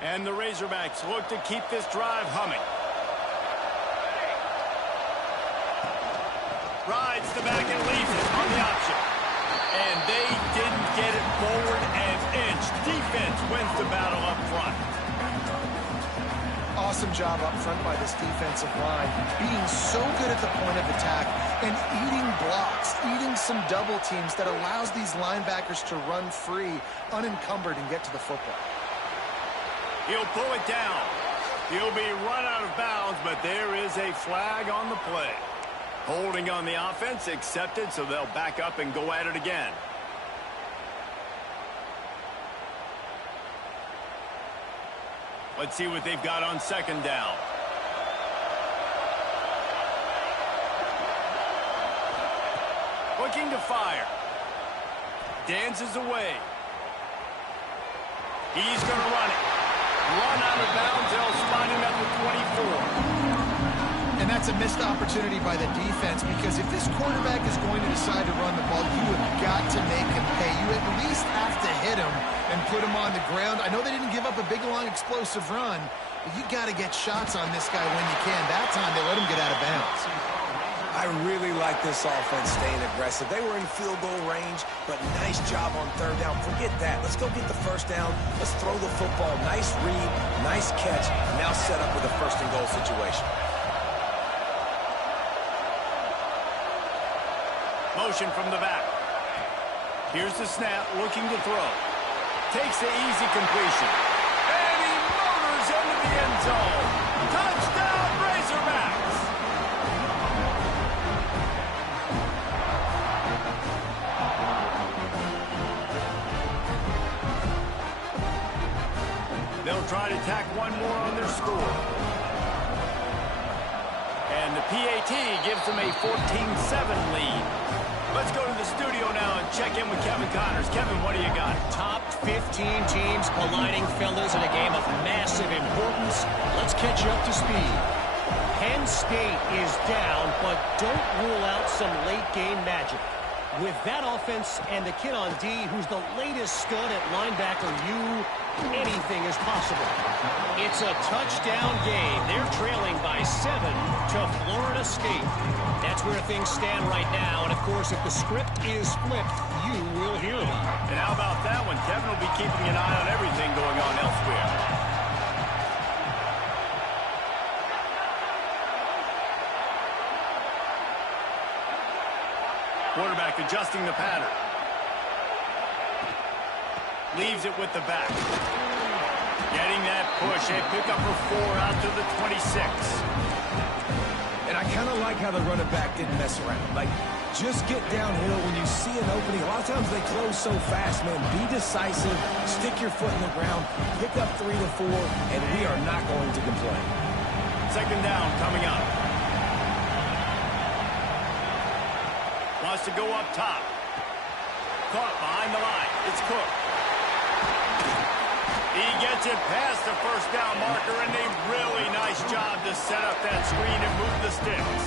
And the Razorbacks look to keep this drive humming. Rides the back and leaves it on the option. And they didn't get it forward an inch. Defense wins the battle up front. Awesome job up front by this defensive line, being so good at the point of attack and eating blocks, eating some double teams that allows these linebackers to run free, unencumbered, and get to the football. He'll pull it down. He'll be run out of bounds, but there is a flag on the play. Holding on the offense, accepted, so they'll back up and go at it again. Let's see what they've got on second down. Looking to fire. Dances away. He's going to run it. Run out of bounds. They'll spot him at the 24. And that's a missed opportunity by the defense, because if this quarterback is going to decide to run the ball, you have got to make him pay. You at least have to hit him and put him on the ground. I know they didn't give up a big, long, explosive run, but you got to get shots on this guy when you can. That time, they let him get out of bounds. I really like this offense staying aggressive. They were in field goal range, but nice job on third down. Forget that. Let's go get the first down. Let's throw the football. Nice read, nice catch. Now set up with a first and goal situation. Motion from the back. Here's the snap, looking to throw. Takes the easy completion. And he motors into the end zone. Touchdown, Razorbacks! They'll try to tack one more on their score. And the PAT gives them a 14-7 lead. Let's go to the studio now and check in with Kevin Connors. Kevin, what do you got? Top 15 teams colliding, fellas, in a game of massive importance. Let's catch you up to speed. Penn State is down, but don't rule out some late-game magic. With that offense and the kid on D, who's the latest stud at linebacker, anything is possible. It's a touchdown game. They're trailing by 7 to Florida State. That's where things stand right now. And, of course, if the script is flipped, you will hear about it. And how about that one? Kevin will be keeping an eye on everything going on elsewhere. Quarterback adjusting the pattern. Leaves it with the back. Getting that push. A pickup for 4 out to the 26. And I kind of like how the running back didn't mess around. Like, just get downhill when you see an opening. A lot of times they close so fast, man. Be decisive. Stick your foot in the ground. Pick up 3 to 4, and we are not going to complain. Second down coming up. Wants to go up top. Caught behind the line. It's Cook. He gets it past the first down marker, and a really nice job to set up that screen and move the sticks.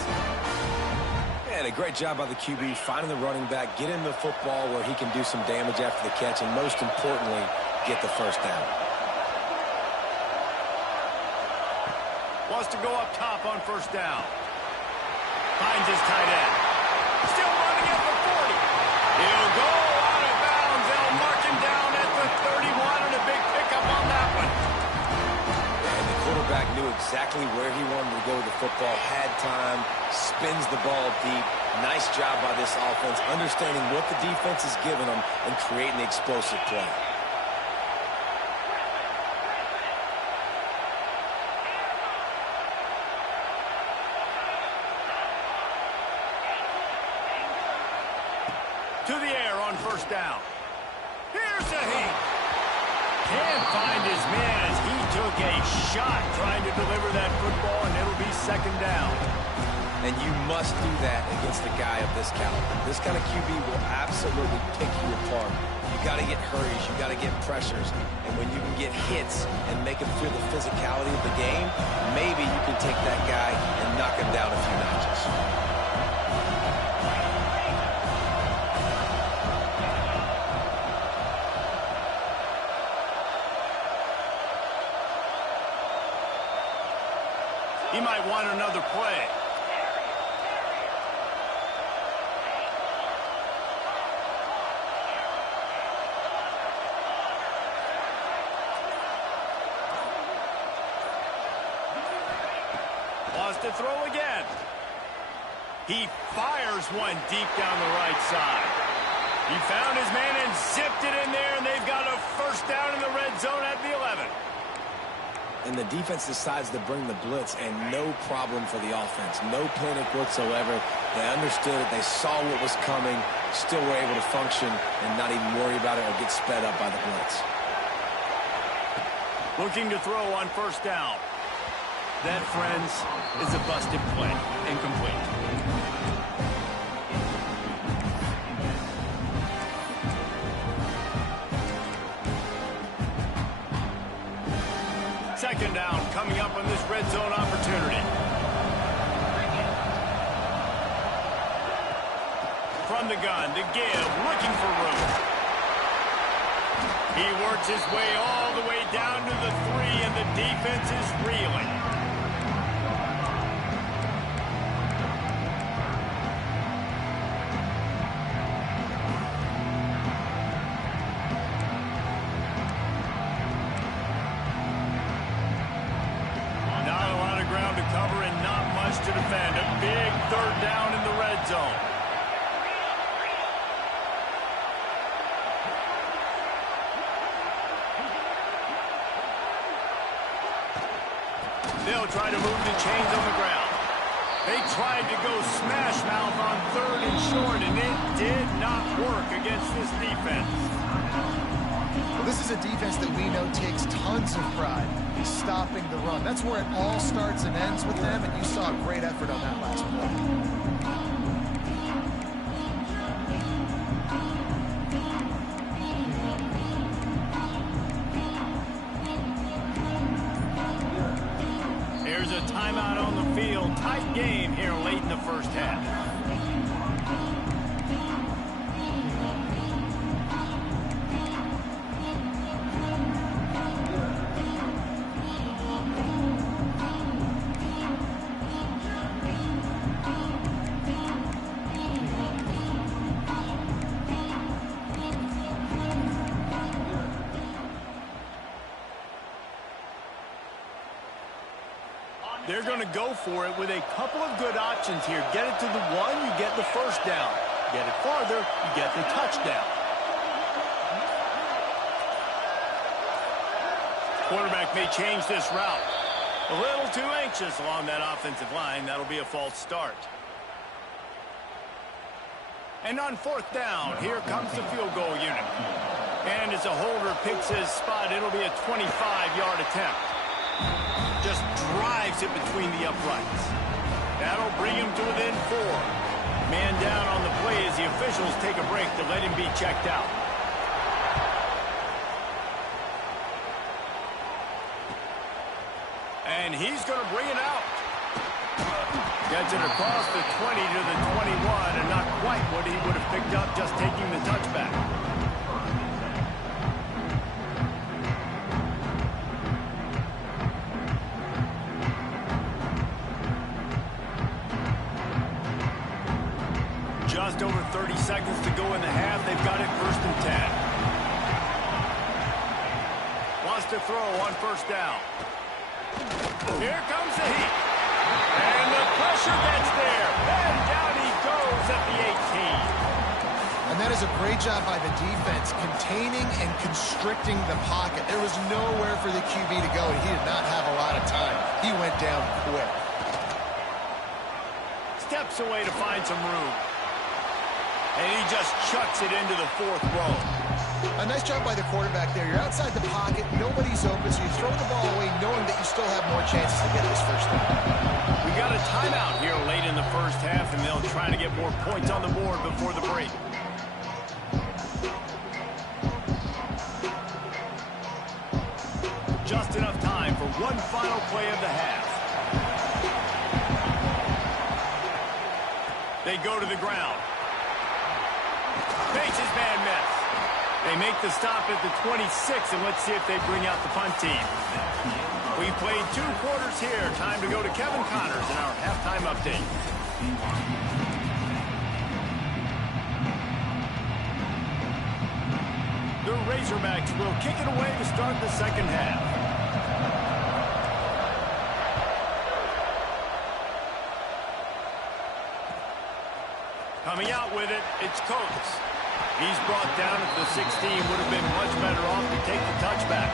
And a great job by the QB finding the running back, get him the football where he can do some damage after the catch, and most importantly, get the first down. Wants to go up top on first down. Finds his tight end. Still running at the 40. He'll go out of bounds. They'll mark him down at the 31, and a big pickup on that one. And the quarterback knew exactly where he wanted to go with the football, had time, spins the ball deep. Nice job by this offense, understanding what the defense is giving them and creating the explosive play. To the air on first down. Here's a heat. Can't find his man as he took a shot trying to deliver that football, and it'll be second down. And you must do that against a guy of this caliber. This kind of QB will absolutely pick you apart. You got to get hurries. You got to get pressures. And when you can get hits and make him feel the physicality of the game, maybe you can take that guy and knock him down a few notches. He might want another play. Wants to throw again. He fires one deep down the right side. He found his man and zipped it in there, and they've got a first down in the red zone at the 11. And the defense decides to bring the blitz, and no problem for the offense. No panic whatsoever. They understood it. They saw what was coming, still were able to function and not even worry about it or get sped up by the blitz. Looking to throw on first down. That, friends, is a busted play. Incomplete. Second down coming up on this red zone opportunity. From the gun to give, looking for room. He works his way all the way down to the 3, and the defense is reeling. To defend. A big third down in the red zone. They'll try to move the chains on the ground. They tried to go smash mouth on 3rd and short, and it did not work against this defense. Well, this is a defense that we know takes tons of pride in stopping the run. That's where it all starts and ends with them, and you saw a great effort on that last play. Here's a timeout on the field. Tight game here late in the first half. They're going to go for it with a couple of good options here. Get it to the 1, you get the first down. Get it farther, you get the touchdown. Quarterback may change this route. A little too anxious along that offensive line. That'll be a false start. And on 4th down, here comes the field goal unit. And as a holder picks his spot, it'll be a 25-yard attempt. Just drives it between the uprights. That'll bring him to within 4. Man down on the play as the officials take a break to let him be checked out. And he's going to bring it out. Gets it across the 20 to the 21, and not quite what he would have picked up just taking the touchback. Just over 30 seconds to go in the half. They've got it 1st and 10. Wants to throw on first down. Here comes the heat. And the pressure gets there. And down he goes at the 18. And that is a great job by the defense, containing and constricting the pocket. There was nowhere for the QB to go, and he did not have a lot of time. He went down quick. Steps away to find some room. And he just chucks it into the 4th row. A nice job by the quarterback there. You're outside the pocket, nobody's open, so you throw the ball away knowing that you still have more chances to get this first down. We got a timeout here late in the first half, and they'll try to get more points on the board before the break. Just enough time for one final play of the half. They go to the ground. Makes his man miss. They make the stop at the 26, and let's see if they bring out the punt team. We played 2 quarters here. Time to go to Kevin Connors in our halftime update. The Razorbacks will kick it away to start the second half. Coming out with it, it's Coates. He's brought down at the 16. Would have been much better off to take the touchback.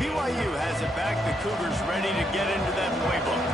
BYU has it back. The Cougars ready to get into that playbook.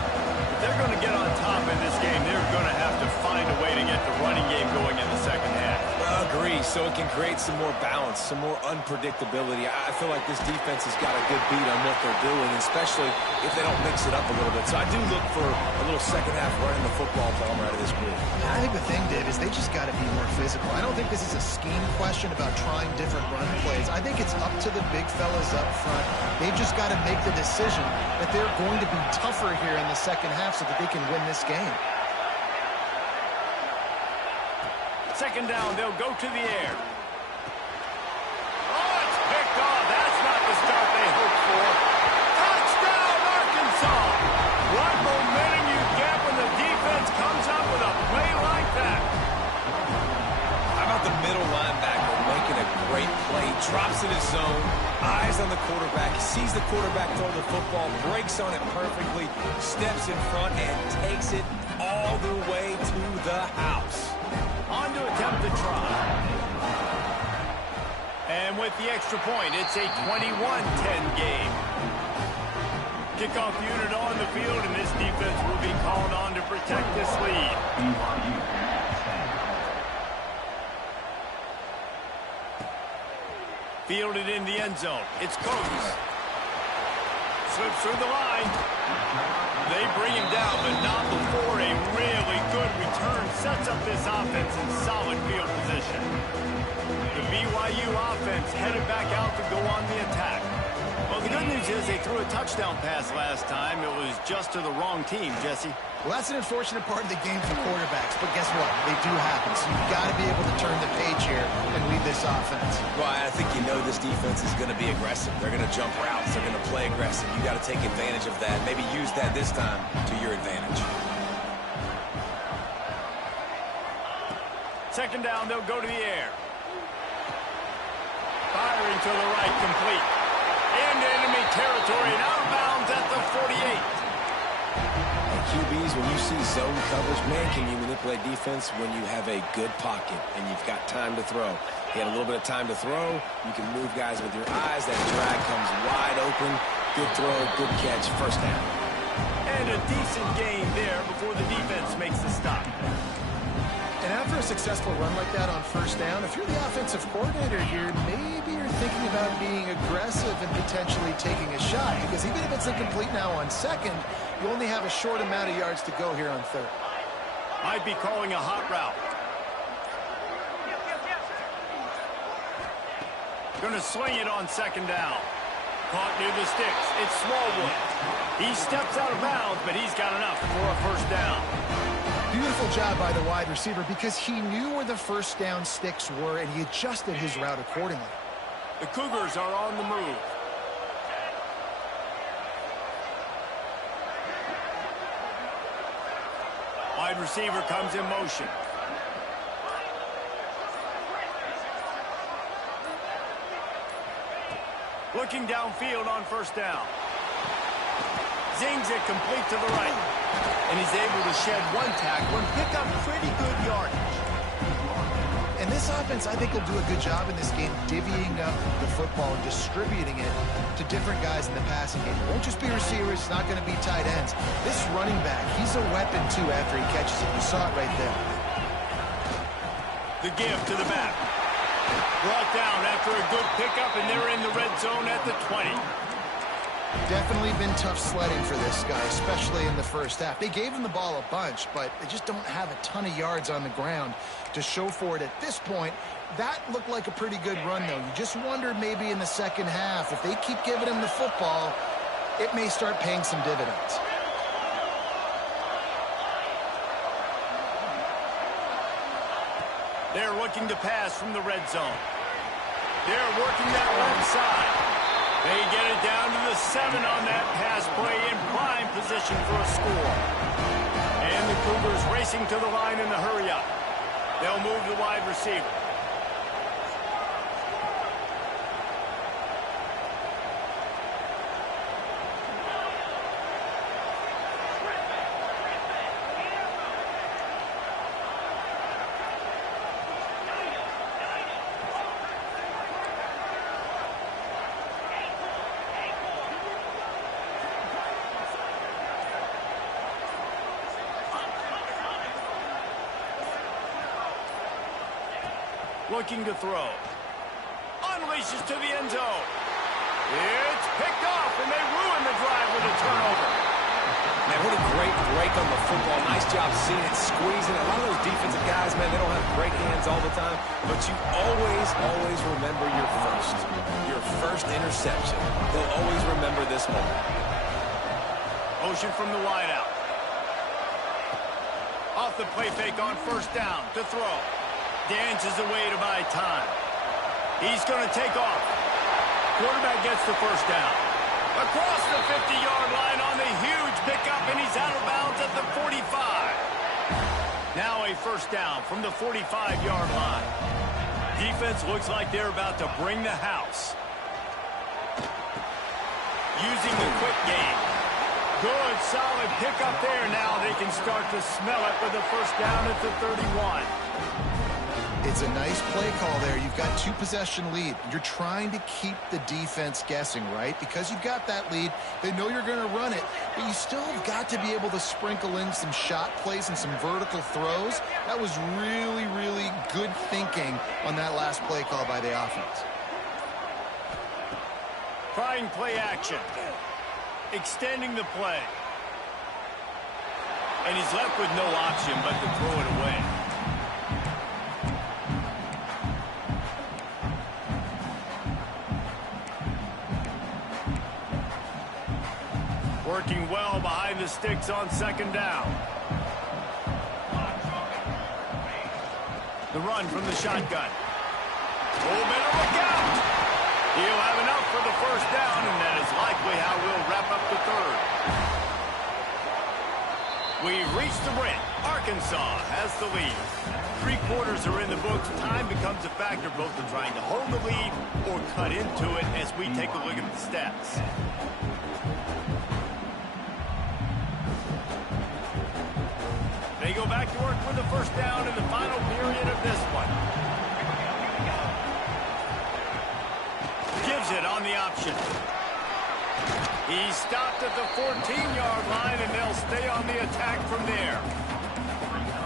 If they're going to get on top in this game, they're going to have to find a way to get the running game going in the second half. I agree, so it can create some more balance, some more unpredictability. I feel like this defense has got a good beat on what they're doing, especially if they don't mix it up a little bit. So I do look for a little second half running the football bomb out of this group. I think the thing, Dave, is they just got to be more physical. I don't think this is a scheme question about trying different run plays. I think it's up to the big fellas up front. They've just got to make the decision that they're going to be tougher here in the second half so that they can win this game. Second down, they'll go to the air. Oh, it's picked off. That's not the start they hoped for. Touchdown, Arkansas! What momentum you get when the defense comes up with a play like that. How about the middle linebacker making a great play, drops in his zone, eyes on the quarterback, sees the quarterback throw the football, breaks on it perfectly, steps in front, and takes it all the way to the house. On to attempt the try. And with the extra point, it's a 21-10 game. Kickoff unit on the field, and this defense will be called on to protect this lead. Fielded in the end zone. It's Coates. Slips through the line. They bring him down, but not before a really good return sets up this offense in solid field position. The BYU offense headed back out to go on the attack. Well, the good news is they threw a touchdown pass last time. It was just to the wrong team, Jesse. Well, that's an unfortunate part of the game for quarterbacks, but guess what? They do happen, so you've got to be able to turn the page here and lead this offense. Well, I think you know this defense is going to be aggressive. They're going to jump routes. They're going to play aggressive. You got to take advantage of that. Maybe use that this time to your advantage. Second down, they'll go to the air. Firing to the right, complete. Into enemy territory, and out of bounds at the 48. QBs, when you see zone coverage, man, can you manipulate defense when you have a good pocket and you've got time to throw. He had a little bit of time to throw. You can move guys with your eyes. That drag comes wide open. Good throw, good catch, first down. And a decent gain there before the defense makes the stop. And after a successful run like that on first down, if you're the offensive coordinator here, maybe you're thinking about being aggressive and potentially taking a shot, because even if it's incomplete now on second, you only have a short amount of yards to go here on third. Might be calling a hot route. Going to swing it on second down. Caught near the sticks. It's Smallwood. He steps out of bounds, but he's got enough for a first down. Beautiful job by the wide receiver, because he knew where the first down sticks were, and he adjusted his route accordingly. The Cougars are on the move. Wide receiver comes in motion. Looking downfield on first down. Zings it complete to the right. And he's able to shed one tackle and pick up pretty good yardage. And this offense, I think, will do a good job in this game divvying up the football and distributing it to different guys in the passing game. It won't just be receivers. It's not going to be tight ends. This running back, he's a weapon, too, after he catches it. You saw it right there. The give to the back. Brought down after a good pickup, and they're in the red zone at the 20. Definitely been tough sledding for this guy, especially in the first half. They gave him the ball a bunch, but they just don't have a ton of yards on the ground to show for it at this point. That looked like a pretty good run, though. You just wonder maybe in the second half, if they keep giving him the football, it may start paying some dividends. They're looking to pass from the red zone. They're working that left side. They get it down to the 7 on that pass play in prime position for a score. And the Cougars racing to the line in the hurry up. They'll move the wide receiver. Looking to throw. Unleashes to the end zone. It's picked off, and they ruin the drive with a turnover. Man, what a great break on the football. Nice job seeing it, squeezing it. A lot of those defensive guys, man, they don't have great hands all the time, but you always remember your first interception. They'll always remember this moment. Motion from the wideout. Off the play fake on first down to throw. Dances away to buy time. He's going to take off. Quarterback gets the first down. Across the 50-yard line on the huge pickup, and he's out of bounds at the 45. Now a first down from the 45-yard line. Defense looks like they're about to bring the house. Using the quick game. Good, solid pickup there. Now they can start to smell it with a first down at the 31. It's a nice play call there. You've got 2-possession lead. You're trying to keep the defense guessing, right? Because you've got that lead, they know you're going to run it, but you still have got to be able to sprinkle in some shot plays and some vertical throws. That was really, really good thinking on that last play call by the offense. Trying play action. Extending the play. And he's left with no option but to throw it away. Working well behind the sticks on second down. The run from the shotgun. Oh, better look out. He'll have enough for the first down, and that is likely how we'll wrap up the third. We've reached the break. Arkansas has the lead. 3 quarters are in the books. Time becomes a factor both in trying to hold the lead or cut into it as we take a look at the stats. They go back to work with the first down in the final period of this one. Gives it on the option. He stopped at the 14-yard line, and they'll stay on the attack from there.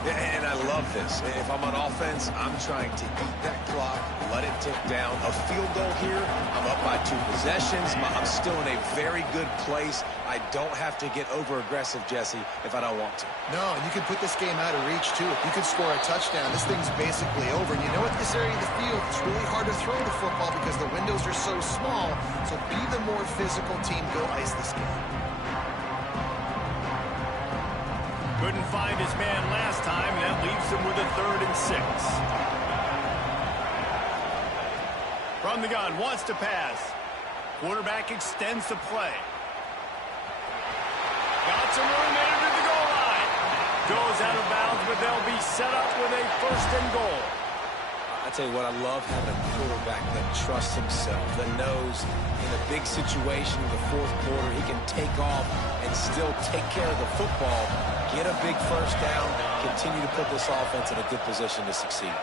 And I love this. If I'm on offense, I'm trying to eat that clock, let it tick down. A field goal here, I'm up by 2 possessions. I'm still in a very good place. I don't have to get over-aggressive, Jesse, if I don't want to. No, and you can put this game out of reach, too. If you could score a touchdown, this thing's basically over. And you know, at this area of the field, it's really hard to throw the football because the windows are so small. So be the more physical team. Go ice this game. Couldn't find his man last time, and that leaves him with a 3rd and 6. From the gun, wants to pass. Quarterback extends the play. Got some room into the goal line. Goes out of bounds, but they'll be set up with a 1st and goal. I tell you what, I love having a quarterback that trusts himself, that knows in a big situation in the 4th quarter, he can take off and still take care of the football, get a big first down, continue to put this offense in a good position to succeed.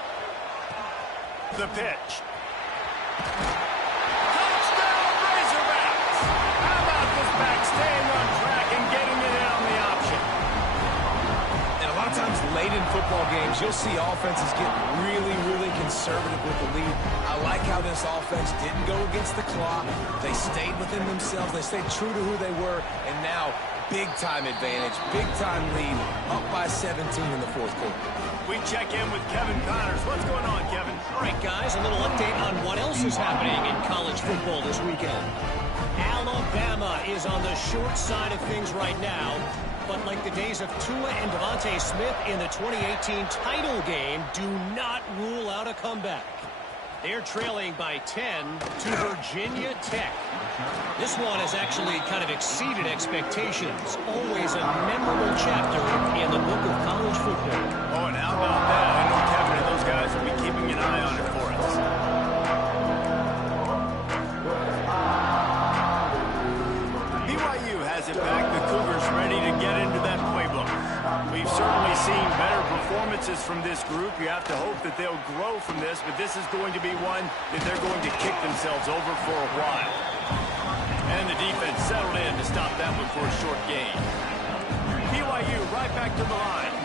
The pitch. Touchdown, Razorbacks! How about this back staying on track and getting it in on the option? And a lot of times late in football games, you'll see offenses get really, really conservative with the lead. I like how this offense didn't go against the clock. They stayed within themselves. They stayed true to who they were. And now, big-time advantage, big-time lead, up by 17 in the fourth quarter. We check in with Kevin Connors. What's going on, Kevin? All right, guys, a little update on what else is happening in college football this weekend. Alabama is on the short side of things right now, but like the days of Tua and Devontae Smith in the 2018 title game, do not rule out a comeback. They're trailing by 10 to Virginia Tech. This one has actually kind of exceeded expectations. Always a memorable chapter in the book of college football. Oh, and how about that? I know Kevin and those guys will be keeping an eye on it for us. BYU has it back. The Cougars ready to get into that playbook. We've certainly seen better performances from this group. You have to hope that they'll grow from this, but this is going to be one that they're going to kick themselves over for a while. And the defense settled in to stop that one for a short gain. BYU right back to the line.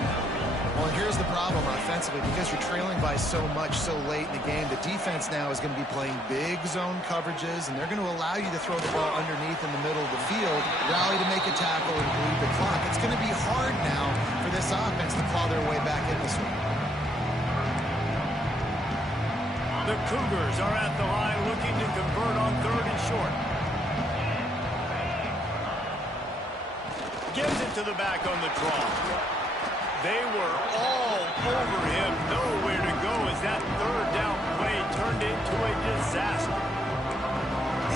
Well, and here's the problem offensively. Because you're trailing by so much so late in the game, the defense now is going to be playing big zone coverages, and they're going to allow you to throw the ball underneath in the middle of the field, rally to make a tackle, and bleed the clock. It's going to be hard now for this offense to claw their way back in this one. The Cougars are at the line looking to convert on 3rd and short. Gives it to the back on the draw. They were all over him. Nowhere to go as that 3rd down play turned into a disaster.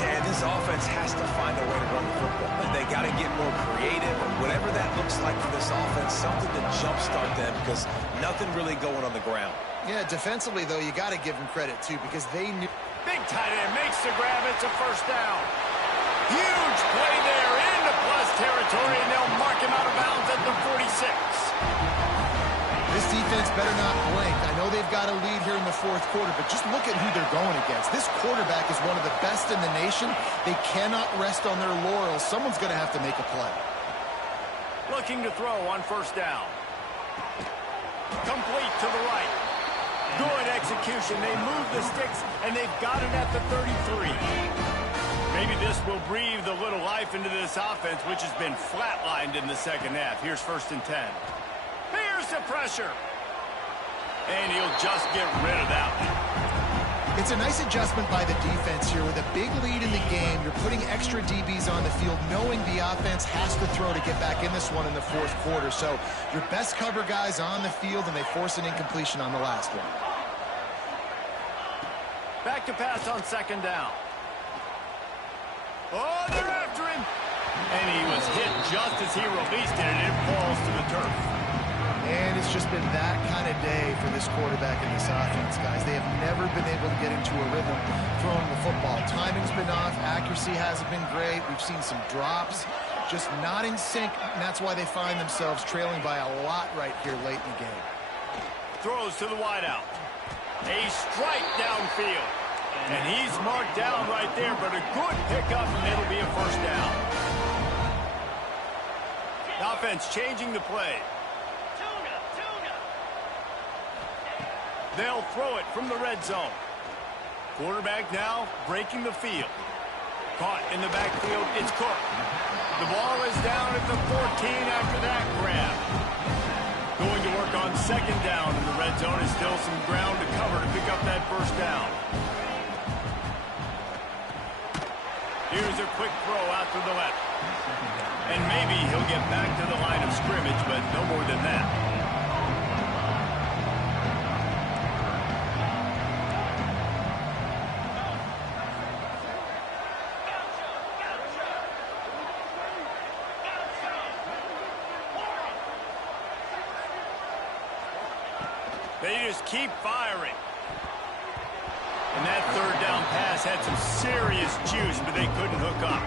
Yeah, this offense has to find a way to run the football. They got to get more creative, or whatever that looks like for this offense, something to jumpstart them, because nothing really going on the ground. Yeah, defensively, though, you got to give them credit, too, because they knew. Big tight end makes the grab. It's a 1st down. Huge play there into plus territory, and they'll mark him out of bounds at the 46. This defense better not blink. I know they've got a lead here in the 4th quarter, but just look at who they're going against. This quarterback is one of the best in the nation. They cannot rest on their laurels. Someone's going to have to make a play. Looking to throw on 1st down. Complete to the right. Good execution. They move the sticks, and they've got it at the 33. Maybe this will breathe a little life into this offense, which has been flatlined in the 2nd half. Here's 1st and 10. Here's the pressure. And he'll just get rid of that one. It's a nice adjustment by the defense here. With a big lead in the game, you're putting extra DBs on the field, knowing the offense has to throw to get back in this one in the 4th quarter. So your best cover guys on the field, and they force an incompletion on the last one. Back to pass on 2nd down. Oh, they're after him. And he was hit just as he released it, and it falls to the turf. And it's just been that kind of day for this quarterback and this offense, guys. They have never been able to get into a rhythm throwing the football. Timing's been off. Accuracy hasn't been great. We've seen some drops, just not in sync, and that's why they find themselves trailing by a lot right here late in the game. Throws to the wideout. A strike downfield. And he's marked down right there, but a good pickup, and it'll be a 1st down. The offense changing the play. They'll throw it from the red zone. Quarterback now breaking the field. Caught in the backfield, it's Cook. The ball is down at the 14 after that grab. Going to work on 2nd down in the red zone. Is still some ground to cover to pick up that 1st down. Here's a quick throw out to the left. And maybe he'll get back to the line of scrimmage, but no more than that. They just keep firing. And that 3rd down pass had some serious juice, but they couldn't hook up.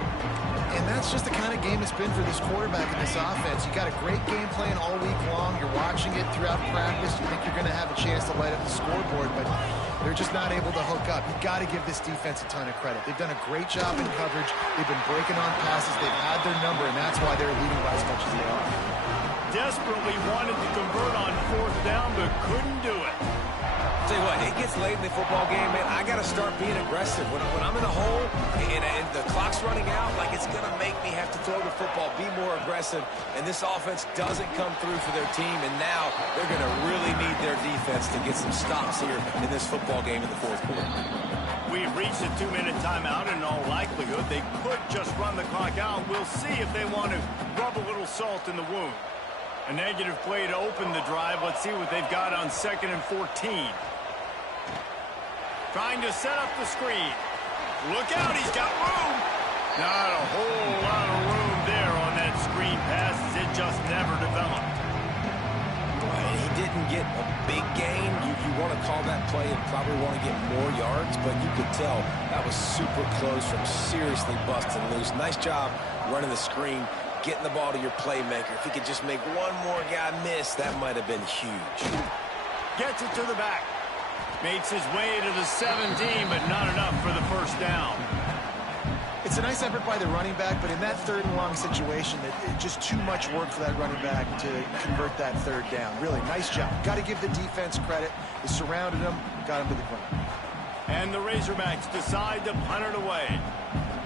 And that's just the kind of game it's been for this quarterback and this offense. You got a great game plan all week long. You're watching it throughout practice. You think you're going to have a chance to light up the scoreboard, but they're just not able to hook up. You got to give this defense a ton of credit. They've done a great job in coverage. They've been breaking on passes. They've had their number, and that's why they're leading by as much as they are. desperately wanted to convert on 4th down, but couldn't do it. Tell you what, it gets late in the football game, man. I got to start being aggressive. When I'm in a hole and the clock's running out, like it's going to make me have to throw the football, be more aggressive. And this offense doesn't come through for their team, and now they're going to really need their defense to get some stops here in this football game in the 4th quarter. We've reached a 2-minute timeout, and in all likelihood, they could just run the clock out. We'll see if they want to rub a little salt in the wound. A negative play to open the drive. Let's see what they've got on 2nd and 14. Trying to set up the screen. Look out, he's got room. Not a whole lot of room there on that screen pass. It just never developed. He didn't get a big gain. You want to call that play and probably want to get more yards, but you could tell that was super close from seriously busting loose. Nice job running the screen, getting the ball to your playmaker. If he could just make one more guy miss, that might have been huge. Gets it to the back. Makes his way to the 17, but not enough for the 1st down. It's a nice effort by the running back, but in that 3rd and long situation, it's just too much work for that running back to convert that 3rd down. Really, nice job. Got to give the defense credit. They surrounded him, got him to the ground. And the Razorbacks decide to punt it away.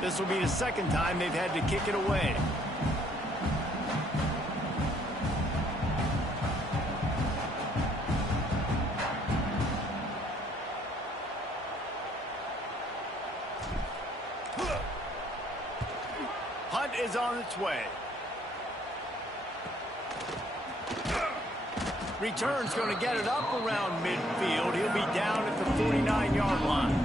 This will be the 2nd time they've had to kick it away. Punt is on its way. Return's going to get it up around midfield. He'll be down at the 49-yard line.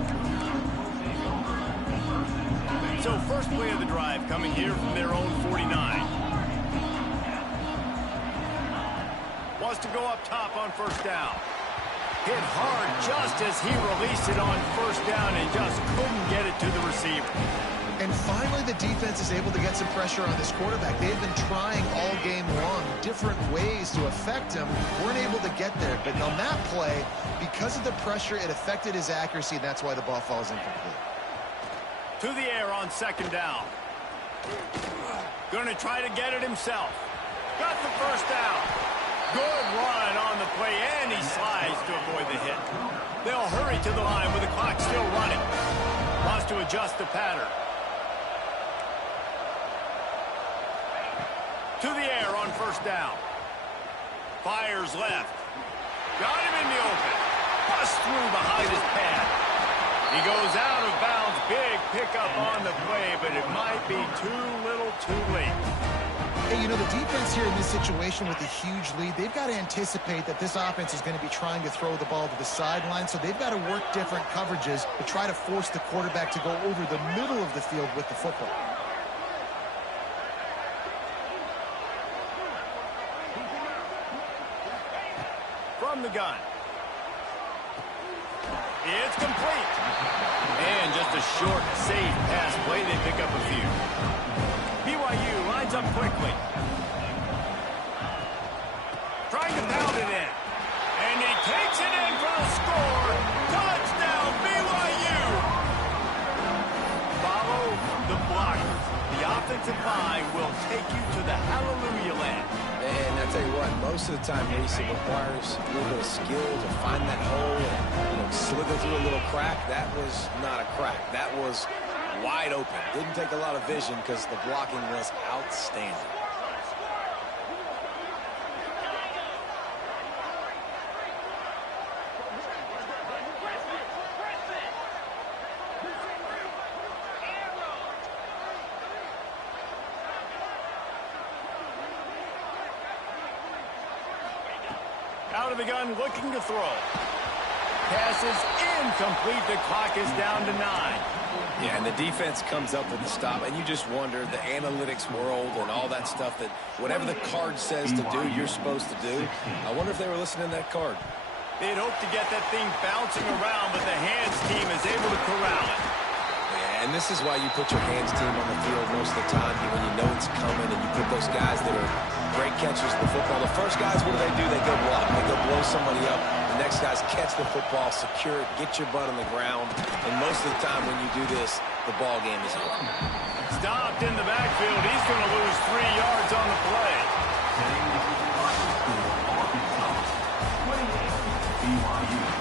So first play of the drive coming here from their own 49. Wants to go up top on 1st down. Hit hard just as he released it on 1st down and just couldn't get it to the receiver. And finally, the defense is able to get some pressure on this quarterback. They've been trying all game long different ways to affect him. Weren't able to get there. But on that play, because of the pressure, it affected his accuracy, and that's why the ball falls incomplete. To the air on 2nd down. Going to try to get it himself. Got the 1st down. Good run on the play, and he slides to avoid the hit. They'll hurry to the line with the clock still running. Wants to adjust the pattern. To the air on 1st down. Fires left. Got him in the open. Bust through behind his pad. He goes out of bounds. Big pickup on the play, but it might be too little too late. Hey, you know, the defense here in this situation with a huge lead, they've got to anticipate that this offense is going to be trying to throw the ball to the sideline, so they've got to work different coverages to try to force the quarterback to go over the middle of the field with the football. From the gun. It's complete. And just a short, safe pass play. They pick up a few. BYU lines up quickly. Trying to pound it in. And he takes it in for the score. Touchdown, BYU. Follow the blockers. The offensive line will take you to the hallelujah land. And I tell you what, most of the time, Reese, it requires a little bit of skill to find that hole and slither through a little crack. That was not a crack. That was wide open. Didn't take a lot of vision because the blocking was outstanding. Out of the gun, looking to throw. Pass is incomplete. The clock is down to 9. Yeah, and the defense comes up with the stop, and you just wonder, the analytics world and all that stuff, that whatever the card says to do, you're supposed to do. I wonder if they were listening to that card. They'd hope to get that thing bouncing around, but the hands team is able to corral it. Yeah, and this is why you put your hands team on the field most of the time, when you know it's coming, and you put those guys that are great catchers of the football. The first guys, what do? They go block. They go blow somebody up. The next guys catch the football, secure it, get your butt on the ground. And most of the time when you do this, the ball game is over. Stopped in the backfield. He's going to lose 3 yards on the play. BYU.